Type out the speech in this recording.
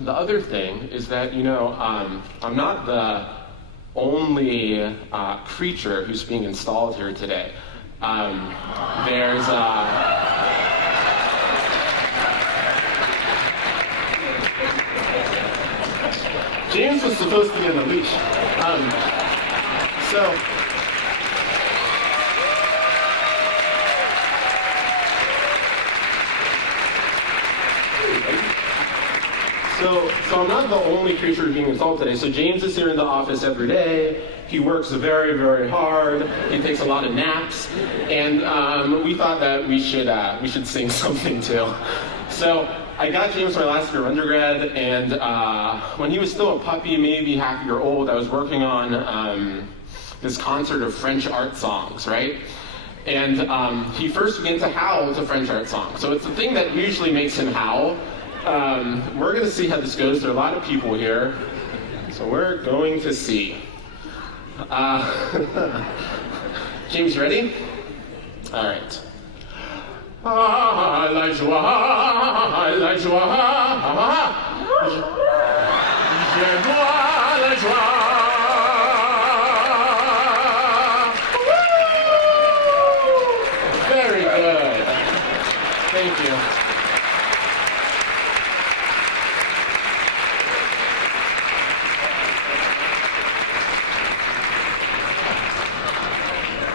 The other thing is that, I'm not the only creature who's being installed here today. There's James was supposed to be on the leash. So I'm not the only creature being installed today. So James is here in the office every day. He works very, very hard. He takes a lot of naps, and we thought that we should sing something too. So I got James my last year of undergrad, and when he was still a puppy, maybe half a year old, I was working on this concert of French art songs, right? And he first began to howl to French art songs. So it's the thing that usually makes him howl. We're going to see how this goes. There are a lot of people here, so we're going to see. James, ready? All right. La joie, la joie,